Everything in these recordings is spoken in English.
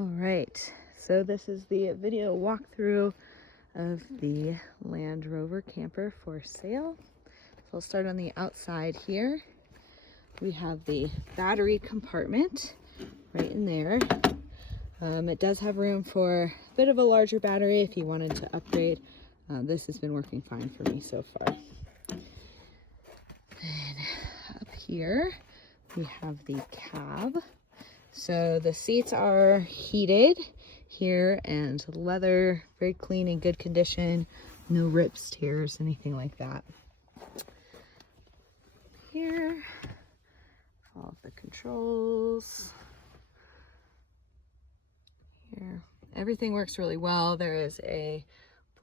All right, so this is the video walkthrough of the Land Rover camper for sale. So I'll start on the outside here. We have the battery compartment right in there. It does have room for a bit of a larger battery if you wanted to upgrade. This has been working fine for me so far. And up here we have the cab. So the seats are heated here and leather, very clean and good condition. No rips, tears, anything like that. Here, all of the controls. Here, everything works really well. There is a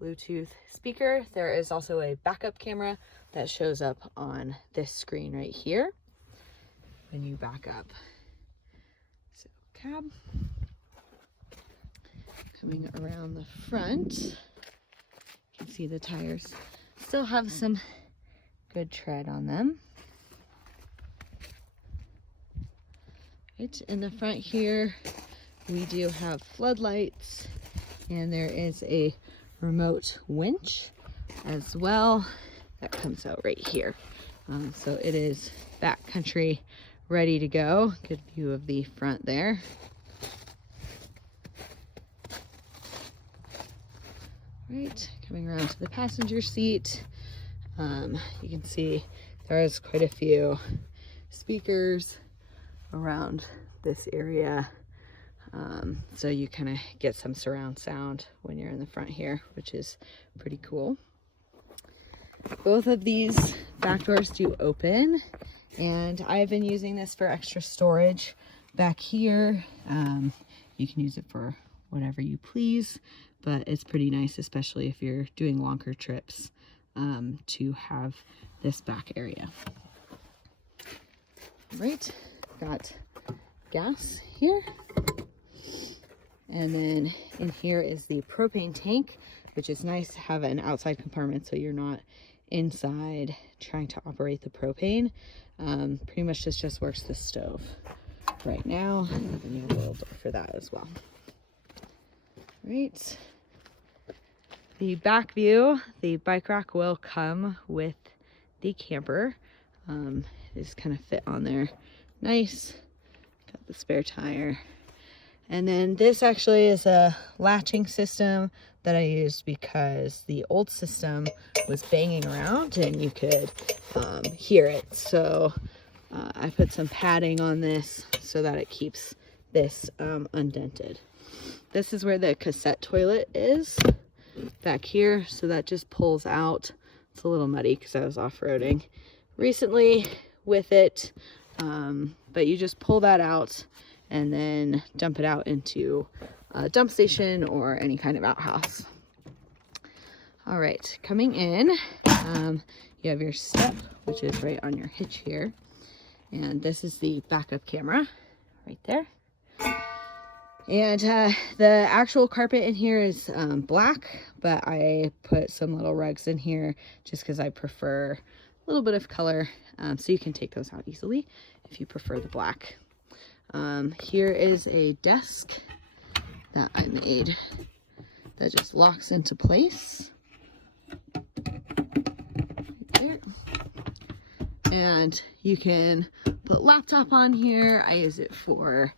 Bluetooth speaker. There is also a backup camera that shows up on this screen right here when you back up. So cab. Coming around the front, you can see the tires still have some good tread on them. Right in the front here, we do have floodlights, and there is a remote winch as well that comes out right here. So it is backcountry ready to go. Good view of the front there. Right, coming around to the passenger seat, you can see there is quite a few speakers around this area, so you kind of get some surround sound when you're in the front here, which is pretty cool. Both of these back doors do open, and I've been using this for extra storage back here. You can use it for whatever you please, but it's pretty nice, especially if you're doing longer trips, to have this back area. Right, got gas here. And then in here is the propane tank, which is nice to have an outside compartment so you're not inside trying to operate the propane. Pretty much this just works the stove right now, and then you have a little door for that as well. Right. The back view, the bike rack will come with the camper. It is kind of fit on there nice. Got the spare tire. And then this actually is a latching system that I used because the old system was banging around and you could hear it. So I put some padding on this so that it keeps this undented. This is where the cassette toilet is back here, so that just pulls out. It's a little muddy because I was off-roading recently with it, but you just pull that out and then dump it out into a dump station or any kind of outhouse. All right, coming in, you have your step, which is right on your hitch here, and this is the backup camera right there. And the actual carpet in here is black, but I put some little rugs in here just because I prefer a little bit of color, so you can take those out easily if you prefer the black. Here is a desk that I made that just locks into place. Right there. And you can put laptop on here. I use it for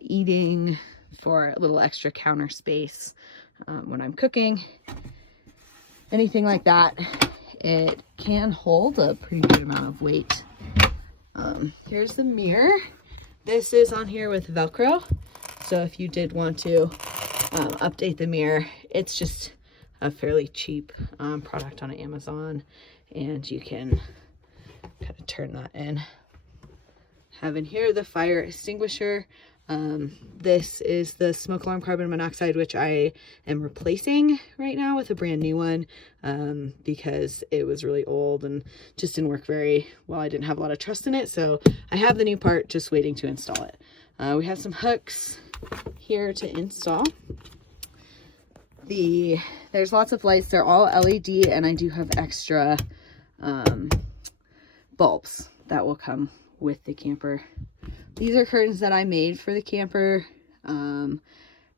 eating, for a little extra counter space when I'm cooking, anything like that. It can hold a pretty good amount of weight. Here's the mirror. This is on here with Velcro, so if you did want to update the mirror, it's just a fairly cheap product on Amazon, and you can kind of turn that in. Have in here the fire extinguisher. This is the smoke alarm carbon monoxide, which I am replacing right now with a brand new one, because it was really old and just didn't work very well. I didn't have a lot of trust in it, so I have the new part, just waiting to install it. We have some hooks here to install. There's lots of lights. They're all LED, and I do have extra bulbs that will come with the camper. These are curtains that I made for the camper.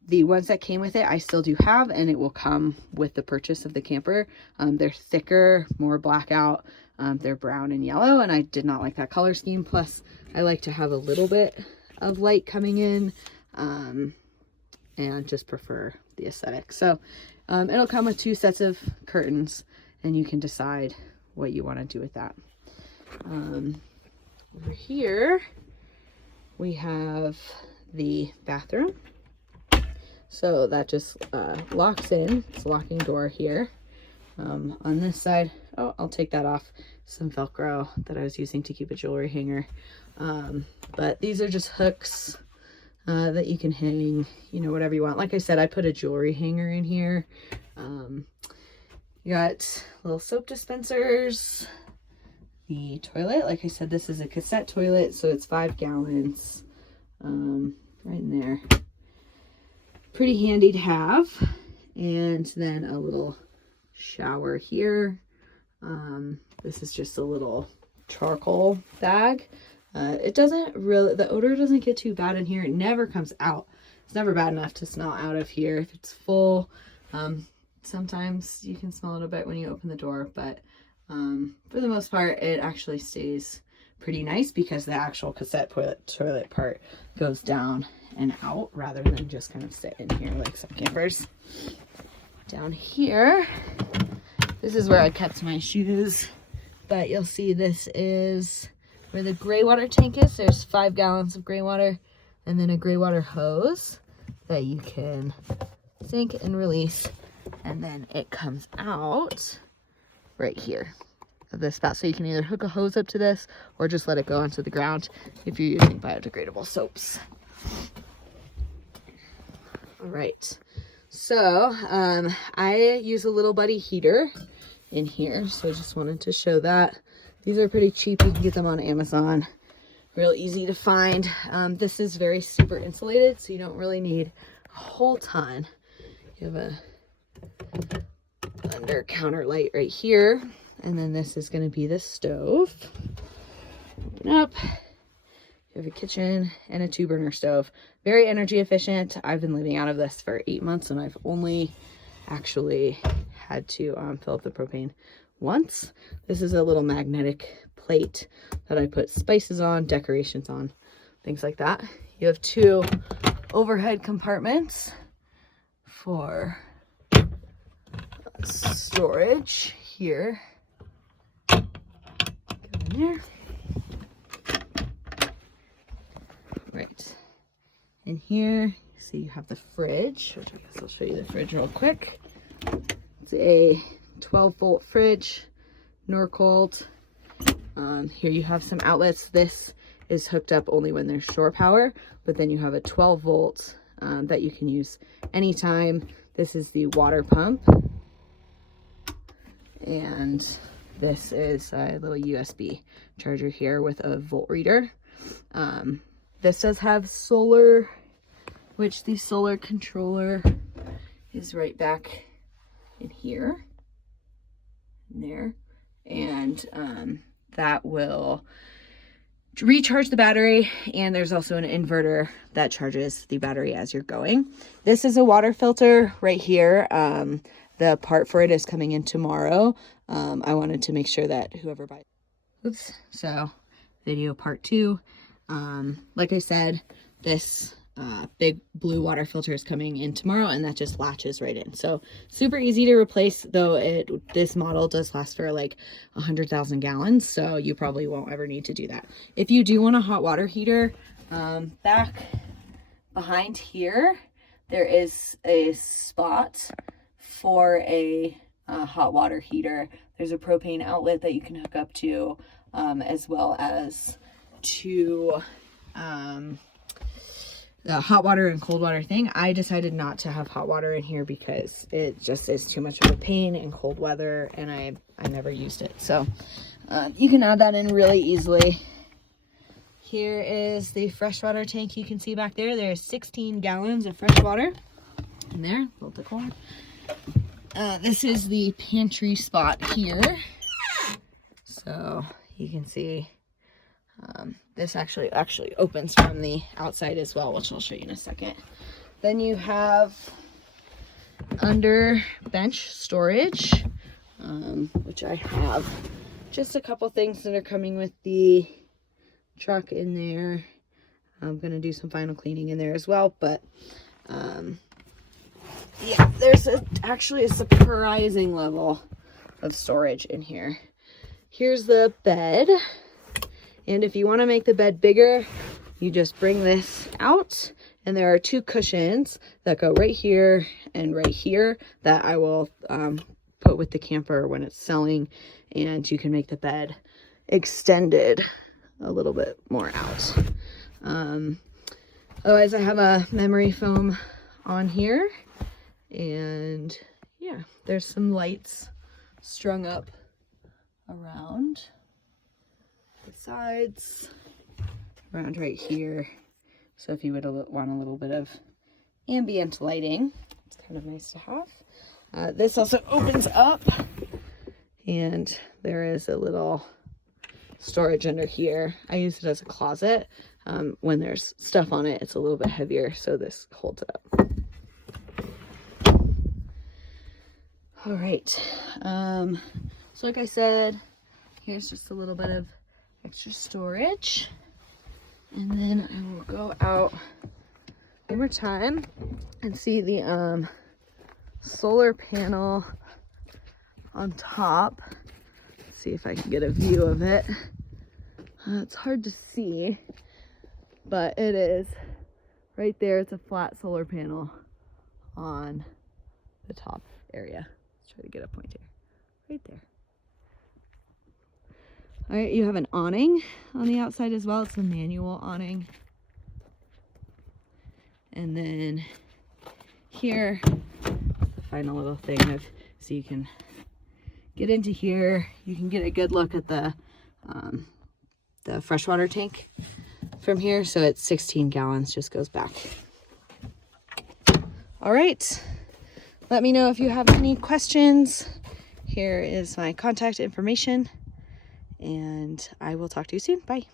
The ones that came with it, I still do have, and it will come with the purchase of the camper. They're thicker, more blackout. They're brown and yellow, and I did not like that color scheme. Plus, I like to have a little bit of light coming in, and just prefer the aesthetic. So it'll come with 2 sets of curtains, and you can decide what you want to do with that. Over here, we have the bathroom. So that just locks in. It's a locking door here. On this side, oh, I'll take that off. Some Velcro that I was using to keep a jewelry hanger. But these are just hooks that you can hang, you know, whatever you want. Like I said, I put a jewelry hanger in here. You got little soap dispensers. The toilet, like I said, this is a cassette toilet, so it's 5 gallons. Right in there. Pretty handy to have. And then a little shower here. This is just a little charcoal bag. It doesn't really, the odor doesn't get too bad in here. It never comes out. It's never bad enough to smell out of here. If it's full, sometimes you can smell it a bit when you open the door, but for the most part, it actually stays pretty nice because the actual cassette toilet part goes down and out rather than just kind of sit in here like some campers. Down here, this is where I kept my shoes, but you'll see this is where the gray water tank is. There's 5 gallons of gray water and then a gray water hose that you can sink and release, and then it comes out right here of this spout. So you can either hook a hose up to this or just let it go onto the ground if you're using biodegradable soaps. All right, so I use a Little Buddy heater in here, so I just wanted to show that. These are pretty cheap. You can get them on Amazon, real easy to find. This is very super insulated, so you don't really need a whole ton. You have a under counter light right here, and then this is going to be the stove. Open up. You have a kitchen and a 2-burner stove. Very energy efficient. I've been living out of this for 8 months, and I've only actually had to fill up the propane once. This is a little magnetic plate that I put spices on, decorations on, things like that. You have 2 overhead compartments for storage here. Go in there. Right. In here, see you have the fridge, which I guess I'll show you the fridge real quick. It's a 12-volt fridge, Norcold. Here you have some outlets. This is hooked up only when there's shore power, but then you have a 12-volt that you can use anytime. This is the water pump. And this is a little USB charger here with a volt reader. This does have solar, which the solar controller is right back in here, in there, and that will recharge the battery, and there's also an inverter that charges the battery as you're going. This is a water filter right here. The part for it is coming in tomorrow. I wanted to make sure that whoever buys, oops, so video part 2. Like I said, this big blue water filter is coming in tomorrow, and that just latches right in. So super easy to replace, though this model does last for like 100,000 gallons, so you probably won't ever need to do that. If you do want a hot water heater, back behind here, there is a spot for a hot water heater. There's a propane outlet that you can hook up to, as well as to the hot water and cold water thing. I decided not to have hot water in here because it just is too much of a pain in cold weather, and I never used it. So you can add that in really easily. Here is the freshwater tank. You can see back there, there's 16 gallons of fresh water in there. Little decor. This is the pantry spot here. So you can see this actually opens from the outside as well, which I'll show you in a second. Then you have under bench storage, which I have just a couple things that are coming with the truck in there. I'm gonna do some final cleaning in there as well, but yeah, there's actually a surprising level of storage in here. Here's the bed, and if you want to make the bed bigger, you just bring this out, and there are 2 cushions that go right here and right here that I will put with the camper when it's selling, and you can make the bed extended a little bit more out. Otherwise, I have a memory foam on here, and yeah, there's some lights strung up around the sides, around right here. So if you would want a little bit of ambient lighting, it's kind of nice to have. This also opens up, and there is a little storage under here. I use it as a closet. When there's stuff on it, it's a little bit heavier, so this holds it up. All right. So like I said, here's just a little bit of extra storage. And then I will go out one more time and see the solar panel on top. Let's see if I can get a view of it. It's hard to see, but it is right there. It's a flat solar panel on the top area. Let's try to get a point here. Right there. All right, you have an awning on the outside as well. It's a manual awning. And then here, the final little thing so you can get into here. You can get a good look at the freshwater tank from here. So it's 16 gallons, just goes back. All right, let me know if you have any questions. Here is my contact information, and I will talk to you soon. Bye.